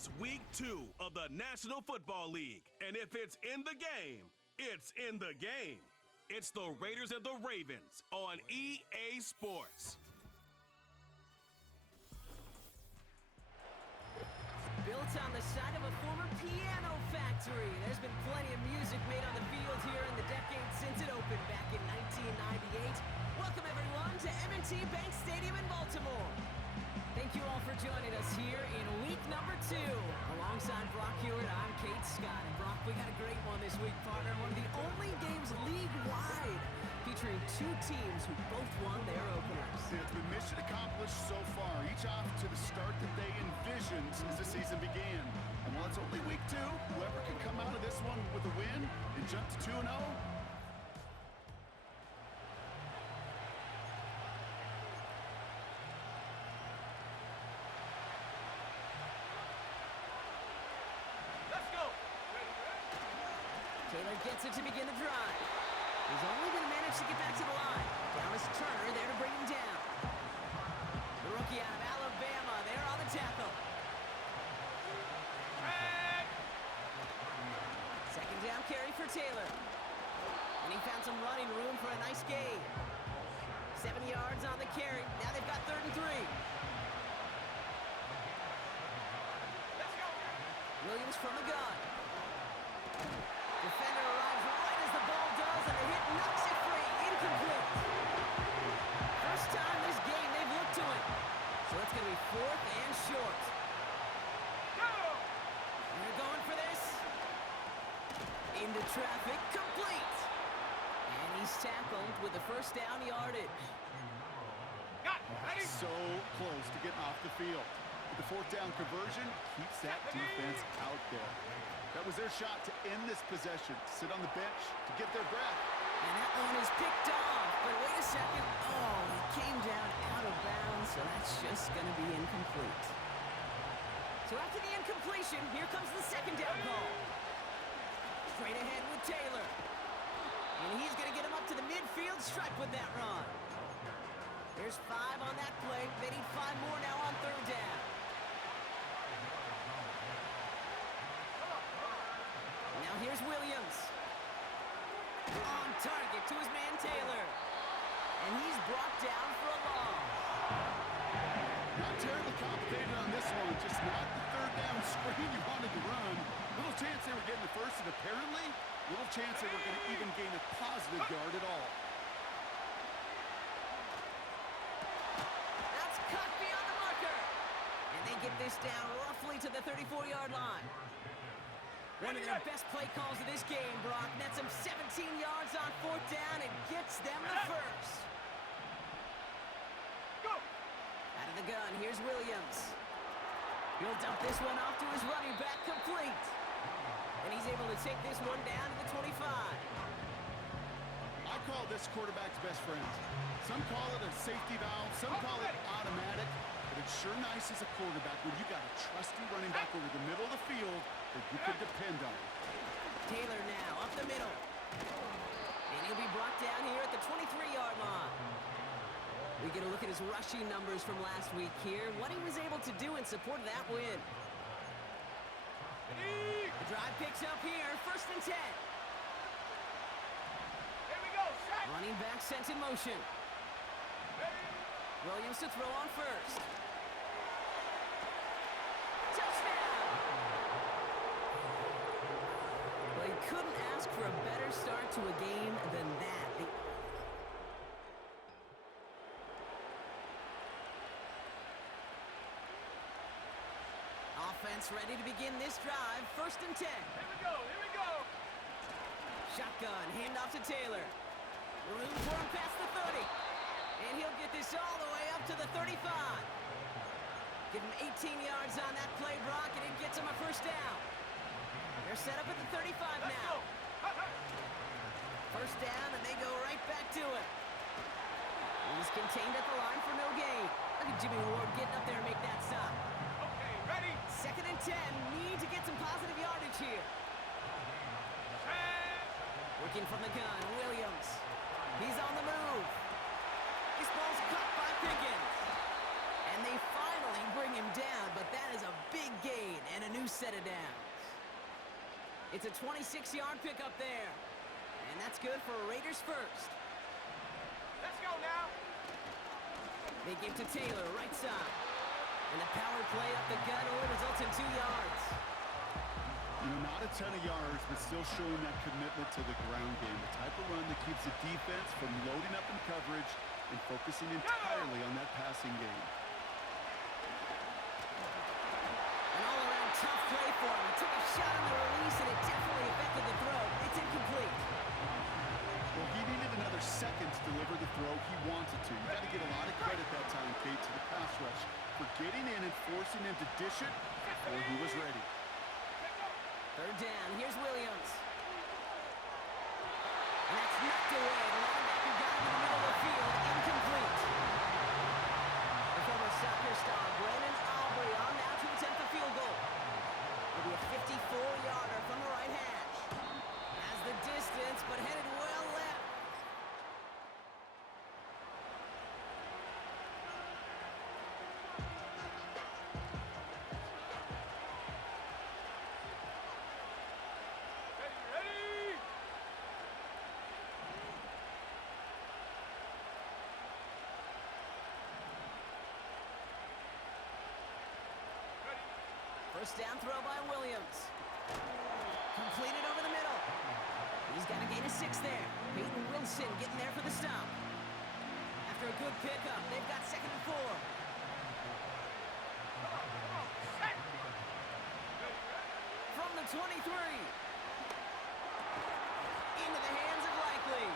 It's week 2 of the National Football League, and if it's in the game, it's in the game. It's the Raiders and the Ravens on EA Sports. Built on the side of a former piano factory, there's been plenty of music made on the field here in the decade since it opened back in 1998. Welcome everyone to M&T Bank Stadium in Baltimore. Thank you all for joining us here in week number 2. Alongside Brock Hewitt, I'm Kate Scott. And Brock, we got a great one this week, partner. One of the only games league-wide featuring 2 teams who both won their openers. It's been mission accomplished so far, each off to the start that they envisioned as the season began. And while it's only week 2, whoever can come out of this one with a win and jump to 2-0, Taylor gets it to begin the drive. He's only going to manage to get back to the line. Down is Turner there to bring him down. The rookie out of Alabama there on the tackle. Second down carry for Taylor. And he found some running room for a nice gain. 7 yards on the carry. Now they've got 3rd and 3. Williams from the gun. Defender arrives right as the ball does, and the hit knocks it free. Incomplete. First time this game they've looked to it. So it's going to be 4th and short. Go! And they're going for this. Into traffic, complete. And he's tackled with the first down yardage. so close to getting off the field. The 4th down conversion keeps that defense out there. That was their shot to end this possession, sit on the bench to get their breath. And that one is picked off, but wait a second. Oh, he came down out of bounds, so that's just going to be incomplete. So after the incompletion, here comes the 2nd down call. Straight ahead with Taylor. And he's going to get him up to the midfield stripe with that run. There's 5 on that play. They need 5 more now on 3rd down. Now here's Williams. On target to his man Taylor. And he's brought down for a loss. Not terribly complicated on this one. Just not the 3rd down screen you wanted to run. Little chance they were getting the first, and apparently, little chance they were going to even gain a positive yard at all. That's cut beyond the marker. And they get this down roughly to the 34-yard line. One of their best play calls of this game, Brock. Nets them 17 yards on 4th down and gets them the first. Go! Out of the gun, here's Williams. He'll dump this one off to his running back, complete. And he's able to take this one down to the 25. I call this quarterback's best friend. Some call it a safety valve, some call it automatic, but it's sure nice as a quarterback when you got a trusty running back over the middle of the field that you can depend on. Taylor now up the middle. And he'll be brought down here at the 23-yard line. We get a look at his rushing numbers from last week here, what he was able to do in support of that win. The drive picks up here, 1st and 10. Here we go, set. Running back sent in motion. Williams to throw on 1st. Touchdown! Well, he couldn't ask for a better start to a game than that. Offense ready to begin this drive. 1st and 10. Here we go, here we go. Shotgun, handoff to Taylor. Room for him past the 30. And he'll get this all the way up to the 35. Give him 18 yards on that play, Brock, and it gets him a 1st down. They're set up at the 35 now. 1st down, and they go right back to it. He's contained at the line for no gain. Look at Jimmy Ward getting up there and make that stop. Okay, ready. 2nd and 10. Need to get some positive yardage here. Working from the gun, Williams. He's on the move. This ball's caught by Pickens. And they finally bring him down, but that is a big gain and a new set of downs. It's a 26-yard pickup there. And that's good for Raiders first. Let's go now. They give to Taylor, right side. And the power play up the gut only results in 2 yards. Not a ton of yards, but still showing that commitment to the ground game. The type of run that keeps the defense from loading up in coverage and focusing entirely on that passing game. An all-around tough play for him. He took a shot on the release, and it definitely affected the throw. It's incomplete. Well, he needed another second to deliver the throw he wanted to. You got to get a lot of credit that time, Kate, to the pass rush for getting in and forcing him to dish it before he was ready. Third down, here's Williams. And that's knocked away. The linebacker got him in the middle of the field, incomplete. The former soccer star, Brandon Aubrey, on now to attempt the field goal. It'll be a 54-yarder from the right hash. Has the distance, but headed well left. Ready? First down throw by Williams. Completed over the middle. He's got to gain a 6 there. Peyton Wilson getting there for the stop. After a good pickup, they've got 2nd and 4. From the 23. Into the hands of Likely.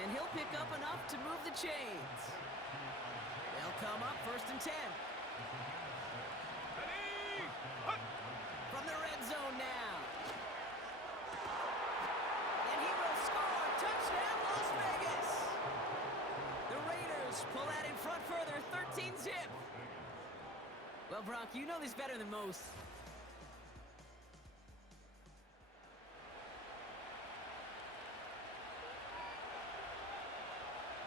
And he'll pick up enough to move the chains. They'll come up 1st and 10. From the red zone now. And he will score. Touchdown, Las Vegas. The Raiders pull out in front further, 13-zip. Well, Brock, you know this better than most.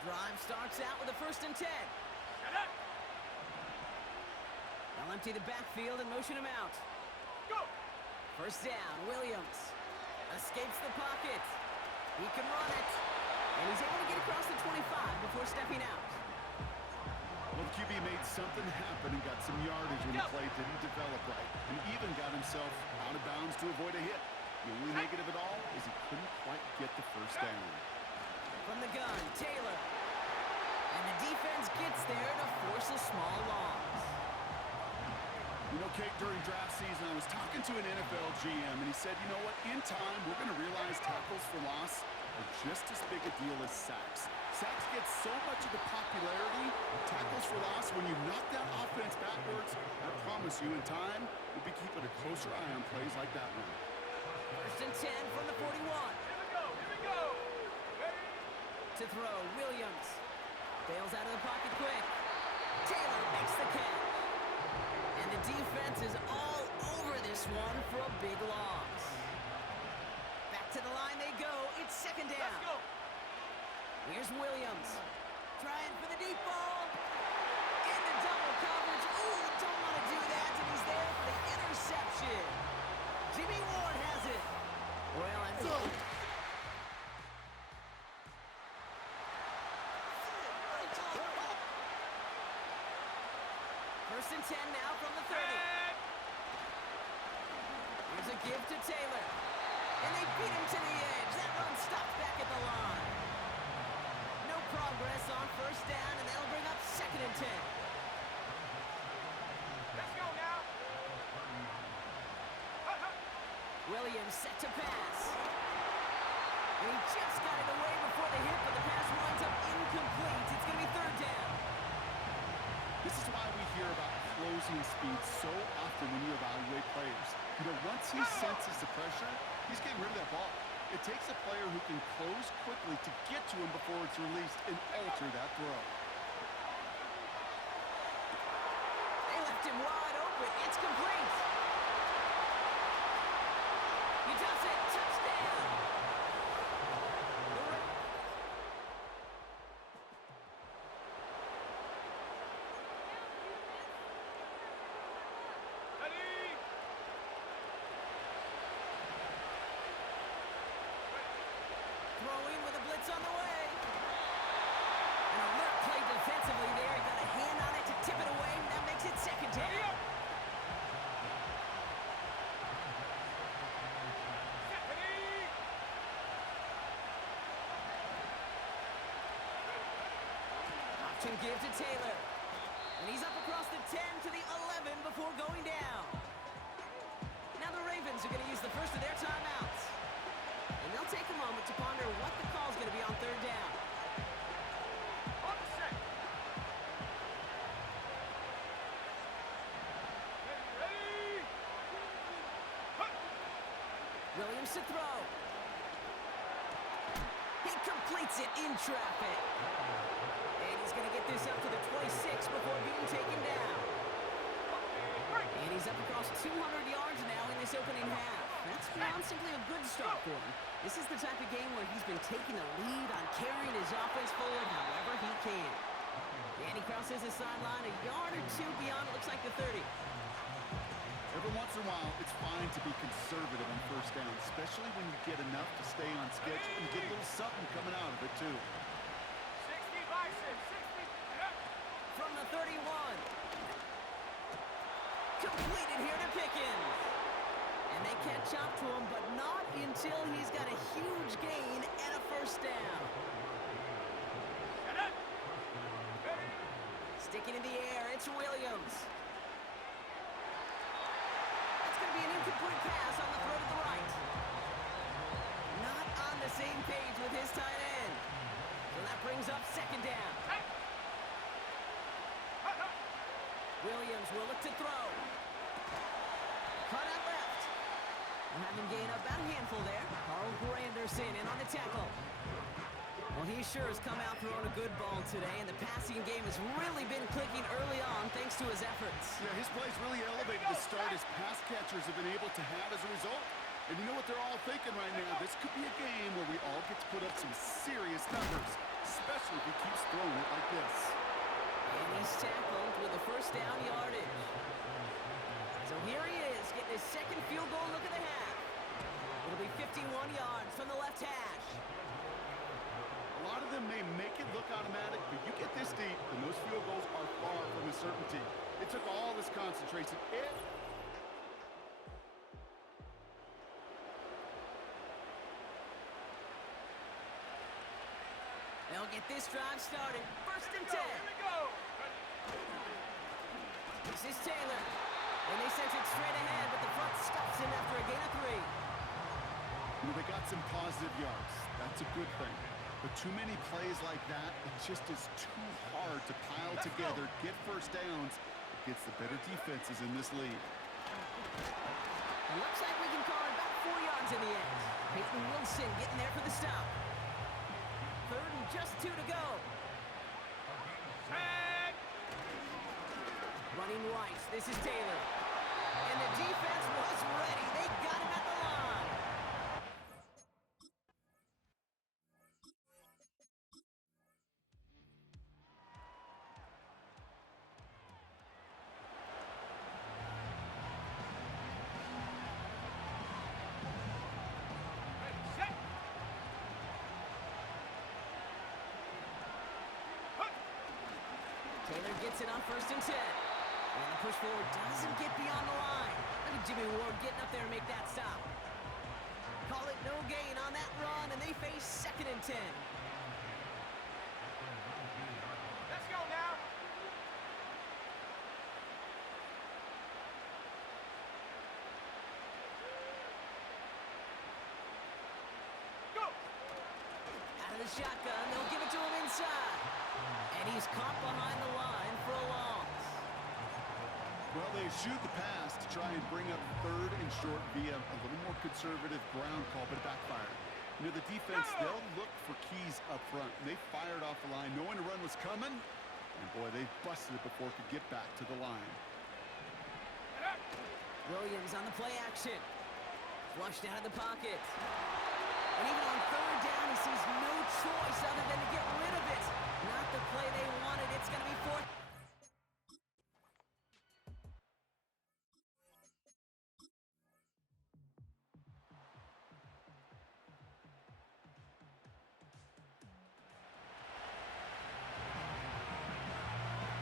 Drive starts out with a 1st and 10. Shut up. They'll empty the backfield and motion him out. Go. First down, Williams escapes the pocket. He can run it. And he's able to get across the 25 before stepping out. Well, QB made something happen and got some yardage when the play didn't develop right, and even got himself out of bounds to avoid a hit. The only negative at all is he couldn't quite get the first down. From the gun, Taylor. And the defense gets there to force a small loss. Kate, during draft season, I was talking to an NFL GM, and he said, you know what, in time, we're going to realize tackles for loss are just as big a deal as sacks. Sacks get so much of the popularity. Tackles for loss, when you knock that offense backwards, I promise you, in time, we'll be keeping a closer eye on plays like that one. 1st and 10 from the 41. Here we go. Ready? To throw, Williams. Bails out of the pocket quick. Taylor makes the catch. And the defense is all over this one for a big loss. Back to the line they go. It's 2nd down. Let's go. Here's Williams. Trying for the deep ball. Into double coverage. Ooh, don't want to do that. And he's there for the interception. Jimmy Ward has it. Well, and First and 10 now from the 30. Here's a give to Taylor. And they beat him to the edge. That run stopped back at the line. No progress on 1st down, and that'll bring up 2nd and 10. Let's go now. Williams set to pass. And he just got it away before the hit, but the pass winds up incomplete. It's going to be 3rd down. This is why we hear about closing speed so often when you evaluate players. Once he senses the pressure, he's getting rid of that ball. It takes a player who can close quickly to get to him before it's released and alter that throw. They left him wide open. It's complete. He does it. Touchdown. Ready? Second give to Taylor. And he's up across the 10 to the 11 before going down. Now the Ravens are going to use the first of their timeouts. And they'll take a moment to ponder what the call's going to be on third down. On the set. Ready. Hut. Williams to throw. He completes it in traffic. And he's going to get this up to the 26 before being taken down. And he's up across 200 yards now in this opening half. That's beyond simply a good start for him. This is the type of game where he's been taking the lead on carrying his offense forward however he can. Danny crosses the sideline a yard or two beyond, it looks like the 30. Every once in a while, it's fine to be conservative on first down, especially when you get enough to stay on schedule and get a little something coming out of it, too. 60 bicep. 60. From the 31. Completed here to Pickens. And they catch up to him, but not until he's got a huge gain and a first down. Shut up. Ready. Sticking in the air, it's Williams. That's going to be an incomplete pass on the throw to the right. Not on the same page with his tight end. So that brings up second down. Hey. Hut, hut. Williams will look to throw. Cut out left. We'll have him gain about a handful there. Carl Granderson in on the tackle. Well, he sure has come out throwing a good ball today, and the passing game has really been clicking early on thanks to his efforts. Yeah, his play's really elevated the start his pass catchers have been able to have as a result. And you know what they're all thinking right now? This could be a game where we all get to put up some serious numbers, especially if he keeps throwing it like this. And he's tackled with a first down yardage. So here he is, getting his second field goal look at the half. It'll be 51 yards from the left hash. A lot of them may make it look automatic, but you get this deep, and those field goals are far from a certainty. It took all this concentration. They'll get this drive started. First and 10. Here we go. This is Taylor. And they sent it straight ahead, but the front stops him after a gain of 3. You know, they got some positive yards. That's a good thing. But too many plays like that, it just is too hard to pile together, get first downs against the better defenses in this league. It looks like we can call it about 4 yards in the end. Peyton Wilson getting there for the stop. Third and just 2 to go. Set. Running right, this is Taylor. And the defense was ready. They got him at the line. Ready. Set. Hut. Taylor gets it on first and 10. And the push forward doesn't get beyond the line. Look at Jimmy Ward getting up there to make that stop. Call it no gain on that run, and they face second and 10. Let's go now. Go. Out of the shotgun, they'll give it to him inside. And he's caught behind the line for a loss. Well, they shoot the pass to try and bring up third and short via a little more conservative ground call, but it backfired. You know, the defense, they'll look for keys up front. And they fired off the line knowing the run was coming. And, boy, they busted it before it could get back to the line. Williams on the play action. Flushed out of the pocket. And even on third down, he sees no choice other than to get rid of it. Not the play they wanted. It's going to be fourth.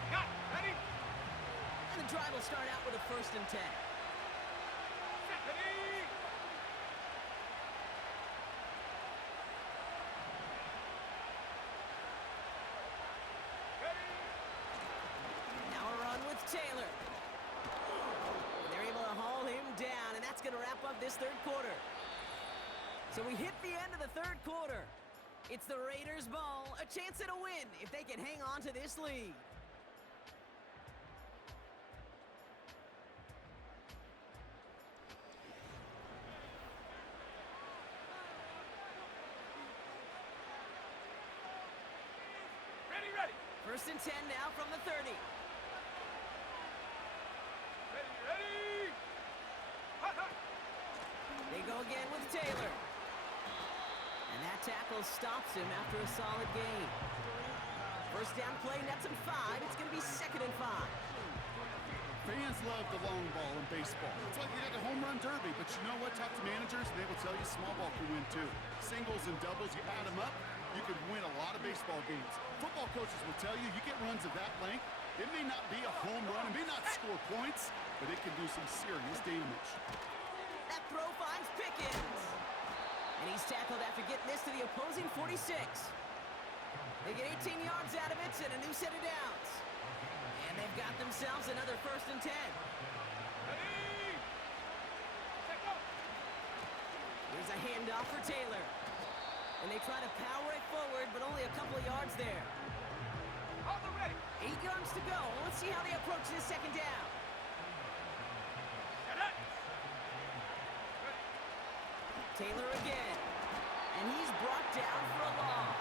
Got. Ready. And the drive will start out with a first and 10. Set. Ready. Ready. going to wrap up this third quarter. So we hit the end of the third quarter. It's the Raiders' ball, a chance at a win if they can hang on to this lead. Ready. First and 10 now from the 30. Ready. Hot. They go again with Taylor. And that tackle stops him after a solid gain. First down play, nets him 5. It's going to be 2nd and 5. Fans love the long ball in baseball. It's like they got the home run derby, but you know what? Talk to managers, and they will tell you small ball can win too. Singles and doubles, you add them up, you could win a lot of baseball games. Football coaches will tell you, you get runs of that length, it may not be a home run, it may not score points, but it can do some serious damage. That throw finds Pickens. And he's tackled after getting this to the opposing 46. They get 18 yards out of it and a new set of downs. And they've got themselves another 1st and 10. Ready. Set, go. Here's a handoff for Taylor. And they try to power it forward, but only a couple of yards there. On the ready. 8 yards to go. Let's see how they approach this 2nd down. Set it. Taylor again. And he's brought down for a loss.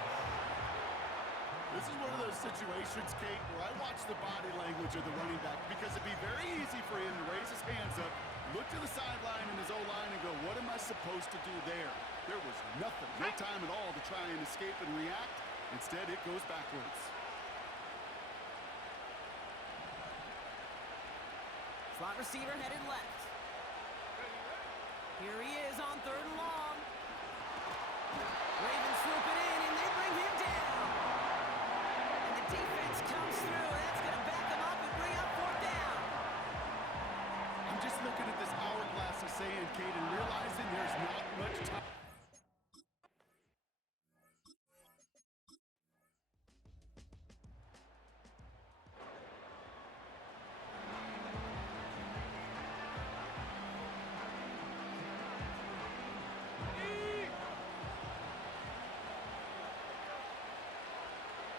This is one of those situations, Kate, where I watch the body language of the running back because it'd be very easy for him to raise his hands up, look to the sideline in his O-line and go, what am I supposed to do there? There was nothing, no time at all to try and escape and react. Instead, it goes backwards. Slot receiver headed left. Here he is on 3rd and long. Ravens swoop it in, and they bring him down. And the defense comes through. That's going to back him up and bring up 4th down. I'm just looking at this hourglass of saying, Kate, and realizing there's not much time.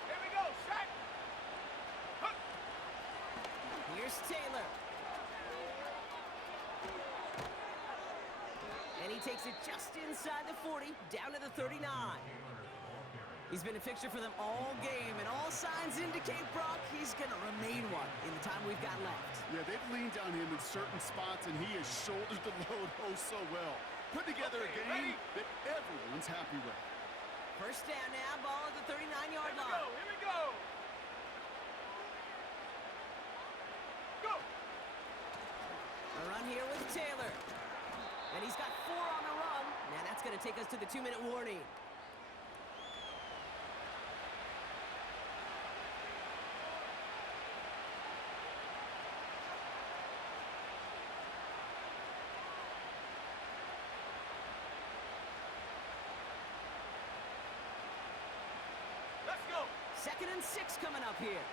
Here we go. Set. Huh. Here's Taylor. And he takes it just inside the 40, down to the 39. He's been a fixture for them all game, and all signs indicate, Brock, he's going to remain one in the time we've got left. Yeah, they've leaned on him in certain spots, and he has shouldered the load oh so well. Put together a game that everyone's happy with. First down now, ball at the 39-yard line. Here we go. Go. A run here with Taylor. And he's got 4 on the run. Now that's going to take us to the 2-minute warning. Let's go. 2nd and 6 coming up here.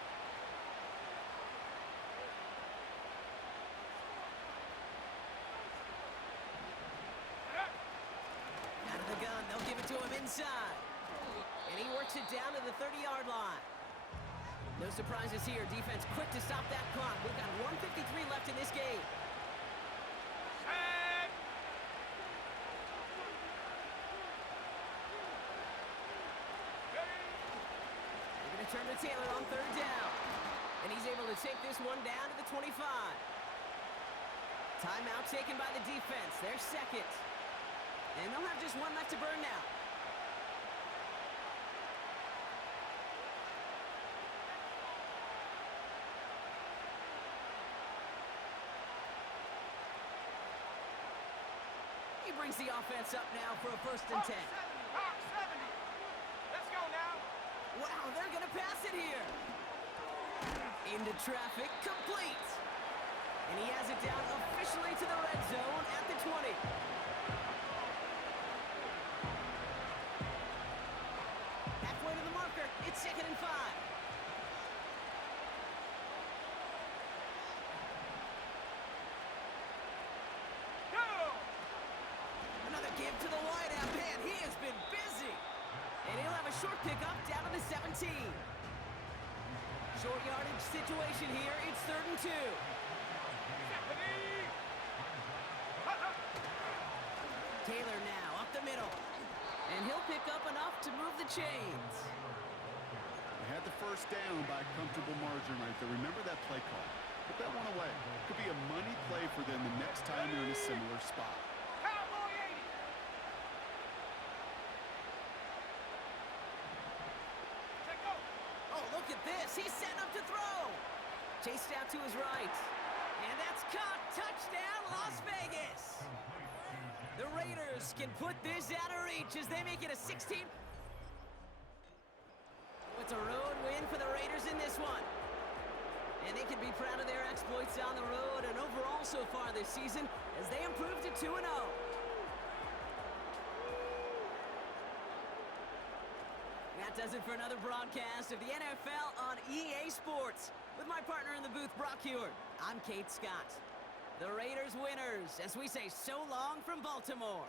Out of the gun, they'll give it to him inside. And he works it down to the 30-yard line. No surprises here. Defense quick to stop that clock. We've got 1:53 left in this game. Set. Ready. They're going to turn to Taylor on 3rd down. And he's able to take this one down to the 25. Timeout taken by the defense. Their 2nd. And they'll have just 1 left to burn now. He brings the offense up now for a 1st and 10. Hawk 70. Let's go now. Wow, they're going to pass it here. Into traffic, complete. And he has it down officially to the red zone at the 20. Halfway to the marker, it's 2nd and 5. Go. been busy. And he'll have a short pickup down to the 17. Short yardage situation here. It's 3rd and 2. Taylor now up the middle. And he'll pick up enough to move the chains. They had the first down by a comfortable margin right there. Remember that play call. Put that one away. Could be a money play for them the next time they're in a similar spot. Cowboy 80. Check go. Oh, look at this. He's setting up to throw. Chased out to his right. And that's caught. Touchdown, Las Vegas. The Raiders can put this out of reach as they make it a 16. It's a road win for the Raiders in this one. And they can be proud of their exploits on the road and overall so far this season as they improved to 2-0. That does it for another broadcast of the NFL on EA Sports. With my partner in the booth, Brock Heward, I'm Kate Scott. The Raiders winners as we say so long from Baltimore.